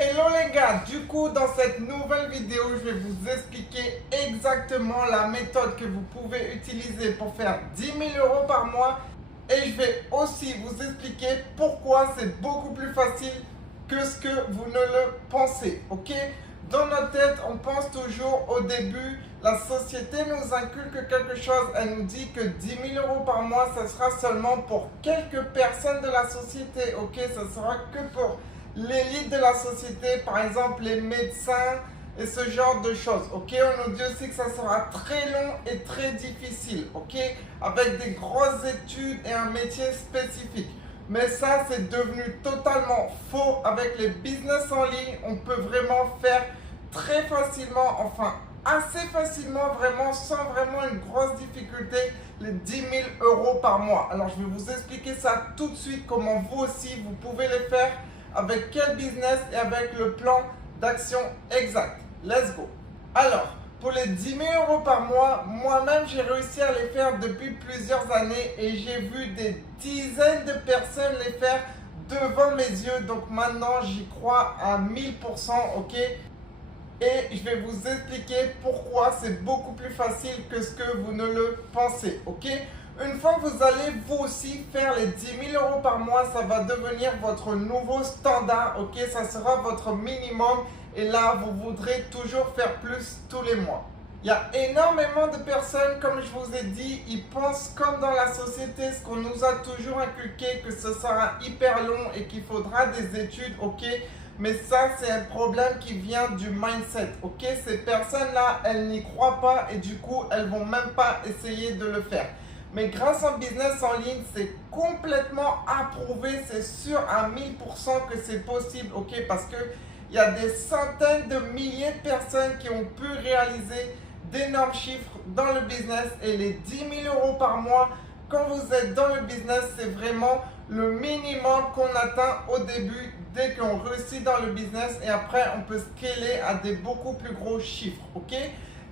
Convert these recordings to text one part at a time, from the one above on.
Hello les gars, du coup dans cette nouvelle vidéo je vais vous expliquer exactement la méthode que vous pouvez utiliser pour faire 10 000 euros par mois et je vais aussi vous expliquer pourquoi c'est beaucoup plus facile que ce que vous ne le pensez, ok? Dans notre tête on pense toujours au début, la société nous inculque quelque chose, elle nous dit que 10 000 euros par mois ça sera seulement pour quelques personnes de la société, ok? Ça sera que pour l'élite de la société, par exemple les médecins et ce genre de choses, ok? On nous dit aussi que ça sera très long et très difficile, ok? Avec des grosses études et un métier spécifique. Mais ça, c'est devenu totalement faux. Avec les business en ligne, on peut vraiment faire très facilement, enfin assez facilement vraiment, sans vraiment une grosse difficulté, les 10 000 euros par mois. Alors je vais vous expliquer ça tout de suite, comment vous aussi, vous pouvez les faire, avec quel business et avec le plan d'action exact. Let's go. Alors, pour les 10 000 euros par mois, moi-même j'ai réussi à les faire depuis plusieurs années et j'ai vu des dizaines de personnes les faire devant mes yeux. Donc maintenant j'y crois à 1000%, ok? Et je vais vous expliquer pourquoi c'est beaucoup plus facile que ce que vous ne le pensez, ok? Une fois que vous allez vous aussi faire les 10 000 euros par mois, ça va devenir votre nouveau standard, ok? Ça sera votre minimum et là, vous voudrez toujours faire plus tous les mois. Il y a énormément de personnes, comme je vous ai dit, ils pensent comme dans la société, ce qu'on nous a toujours inculqué, que ce sera hyper long et qu'il faudra des études, ok? Mais ça, c'est un problème qui vient du mindset, ok? Ces personnes-là, elles n'y croient pas et du coup, elles vont même pas essayer de le faire. Mais grâce au business en ligne, c'est complètement approuvé, c'est sûr à 1000% que c'est possible, ok? Parce que il y a des centaines de milliers de personnes qui ont pu réaliser d'énormes chiffres dans le business et les 10 000 euros par mois, quand vous êtes dans le business, c'est vraiment le minimum qu'on atteint au début dès qu'on réussit dans le business et après on peut scaler à des beaucoup plus gros chiffres, ok?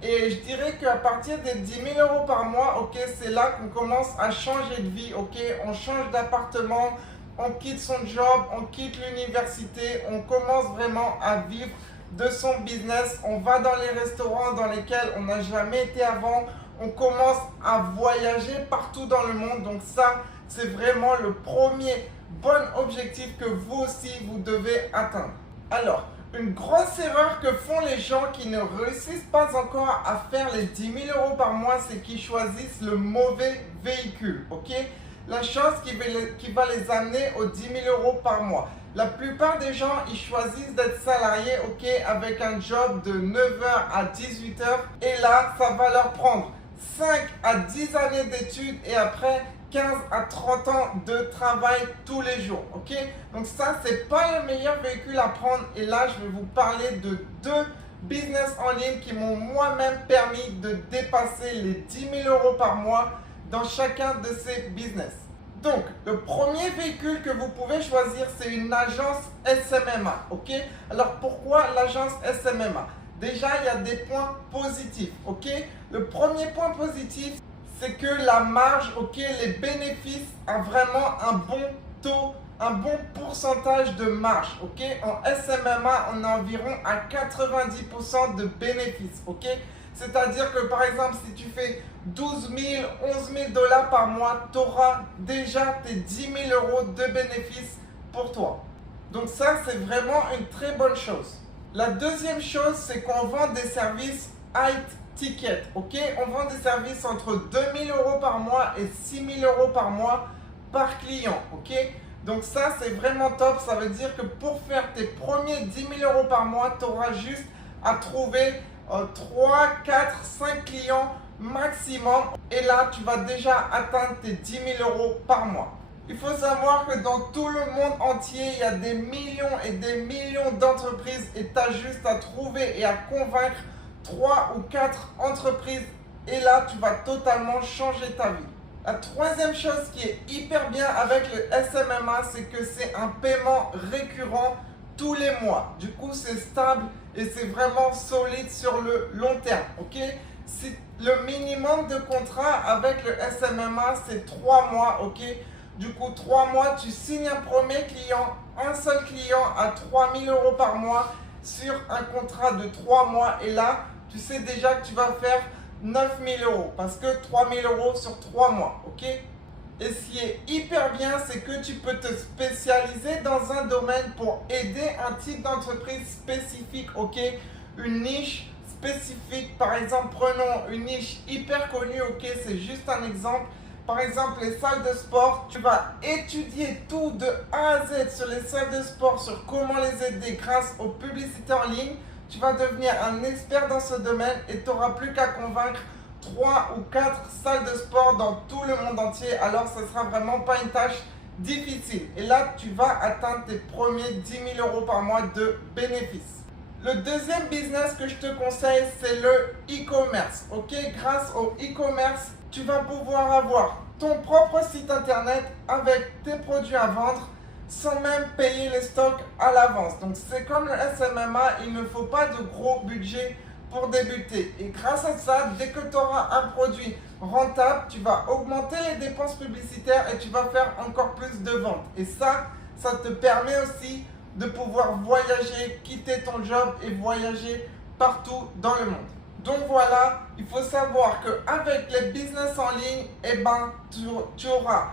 Et je dirais qu'à partir des 10 000 euros par mois, ok, c'est là qu'on commence à changer de vie, ok? On change d'appartement, on quitte son job, on quitte l'université, on commence vraiment à vivre de son business, on va dans les restaurants dans lesquels on n'a jamais été avant, on commence à voyager partout dans le monde. Donc ça, c'est vraiment le premier bon objectif que vous aussi, vous devez atteindre. Alors, une grosse erreur que font les gens qui ne réussissent pas encore à faire les 10 000 euros par mois, c'est qu'ils choisissent le mauvais véhicule, ok? La chose qui va les amener aux 10 000 euros par mois. La plupart des gens, ils choisissent d'être salariés, ok, avec un job de 9h à 18h. Et là, ça va leur prendre 5 à 10 années d'études et après 15 à 30 ans de travail tous les jours, ok? Donc ça, c'est pas le meilleur véhicule à prendre. Et là, je vais vous parler de deux business en ligne qui m'ont moi-même permis de dépasser les 10 000 euros par mois dans chacun de ces business. Donc, le premier véhicule que vous pouvez choisir, c'est une agence SMMA, ok? Alors, pourquoi l'agence SMMA? Déjà, il y a des points positifs, ok? Le premier point positif, c'est que la marge, ok, les bénéfices, a vraiment un bon taux, un bon pourcentage de marge, ok? En SMMA, on est environ à 90% de bénéfices, ok? C'est-à-dire que par exemple, si tu fais 12 000, 11 000 dollars par mois, tu auras déjà tes 10 000 euros de bénéfices pour toi. Donc ça, c'est vraiment une très bonne chose. La deuxième chose, c'est qu'on vend des services high ticket, ok? On vend des services entre 2 000 euros par mois et 6 000 euros par mois par client, ok? Donc ça, c'est vraiment top. Ça veut dire que pour faire tes premiers 10 000 euros par mois, tu auras juste à trouver 3, 4, 5 clients maximum. Et là, tu vas déjà atteindre tes 10 000 euros par mois. Il faut savoir que dans tout le monde entier, il y a des millions et des millions d'entreprises et tu as juste à trouver et à convaincre 3 ou 4 entreprises et là, tu vas totalement changer ta vie. La troisième chose qui est hyper bien avec le SMMA, c'est que c'est un paiement récurrent tous les mois. Du coup, c'est stable et c'est vraiment solide sur le long terme, ok? Si le minimum de contrat avec le SMMA, c'est 3 mois, ok? Du coup, 3 mois, tu signes un premier client un seul client à 3 000 € par mois sur un contrat de 3 mois. Et là, tu sais déjà que tu vas faire 9 000 € parce que 3 000 € sur 3 mois, ok? Et ce qui est hyper bien, c'est que tu peux te spécialiser dans un domaine pour aider un type d'entreprise spécifique, ok? Une niche spécifique. Par exemple, prenons une niche hyper connue, ok? C'est juste un exemple. Par exemple, les salles de sport. Tu vas étudier tout de A à Z sur les salles de sport, sur comment les aider grâce aux publicités en ligne. Tu vas devenir un expert dans ce domaine et tu n'auras plus qu'à convaincre 3 ou 4 salles de sport dans tout le monde entier. Alors, ce ne sera vraiment pas une tâche difficile. Et là, tu vas atteindre tes premiers 10 000 € par mois de bénéfices. Le deuxième business que je te conseille, c'est le e-commerce. Ok, grâce au e-commerce, tu vas pouvoir avoir ton propre site internet avec tes produits à vendre sans même payer les stocks à l'avance. Donc, c'est comme le SMMA, il ne faut pas de gros budget pour débuter. Et grâce à ça, dès que tu auras un produit rentable, tu vas augmenter les dépenses publicitaires et tu vas faire encore plus de ventes. Et ça te permet aussi de pouvoir voyager, quitter ton job et voyager partout dans le monde. Donc voilà, il faut savoir qu'avec les business en ligne, tu auras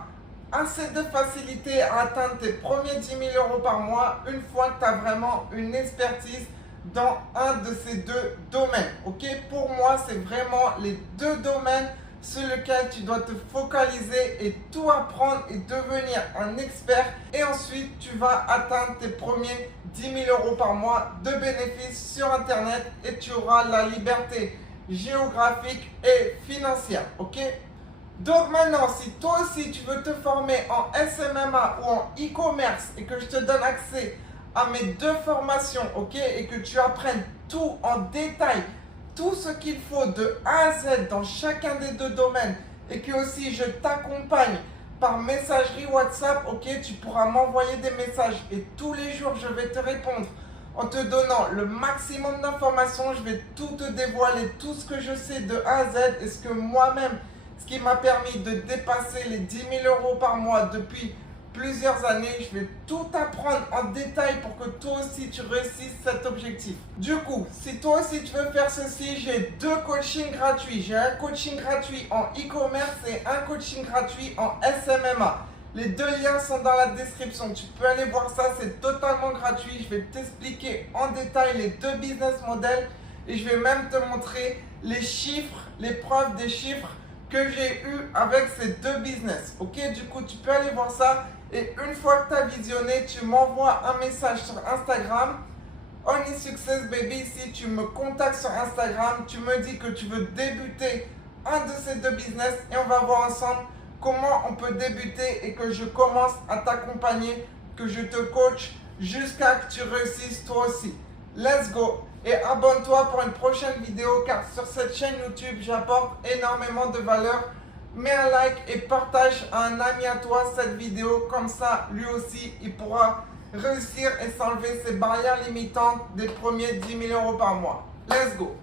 assez de facilité à atteindre tes premiers 10 000 € par mois une fois que tu as vraiment une expertise dans un de ces deux domaines. Ok, pour moi, c'est vraiment les deux domaines sur lesquels tu dois te focaliser et tout apprendre et devenir un expert. Et ensuite, tu vas atteindre tes premiers 10 000 € par mois de bénéfices sur Internet et tu auras la liberté géographique et financière. Ok? Donc maintenant, si toi aussi tu veux te former en SMMA ou en e-commerce et que je te donne accès à mes deux formations, ok, et que tu apprennes tout en détail, tout ce qu'il faut de A à Z dans chacun des deux domaines et que aussi je t'accompagne par messagerie WhatsApp, ok, tu pourras m'envoyer des messages et tous les jours je vais te répondre en te donnant le maximum d'informations. Je vais tout te dévoiler, tout ce que je sais de A à Z et ce que moi-même, ce qui m'a permis de dépasser les 10 000 € par mois depuis plusieurs années. Je vais tout apprendre en détail pour que toi aussi tu réussisses cet objectif. Du coup, si toi aussi tu veux faire ceci, j'ai deux coachings gratuits. J'ai un coaching gratuit en e-commerce et un coaching gratuit en SMMA. Les deux liens sont dans la description. Tu peux aller voir ça, c'est totalement gratuit. Je vais t'expliquer en détail les deux business models et je vais même te montrer les chiffres, les preuves des chiffres que j'ai eu avec ces deux business. Ok, du coup, tu peux aller voir ça. Et une fois que tu as visionné, tu m'envoies un message sur Instagram. Only Success Baby, si tu me contactes sur Instagram, tu me dis que tu veux débuter un de ces deux business et on va voir ensemble comment on peut débuter et que je commence à t'accompagner, que je te coach jusqu'à que tu réussisses toi aussi. Let's go! Et abonne-toi pour une prochaine vidéo car sur cette chaîne YouTube, j'apporte énormément de valeur. Mets un like et partage à un ami à toi cette vidéo. Comme ça, lui aussi, il pourra réussir et s'enlever ces barrières limitantes des premiers 10 000 € par mois. Let's go!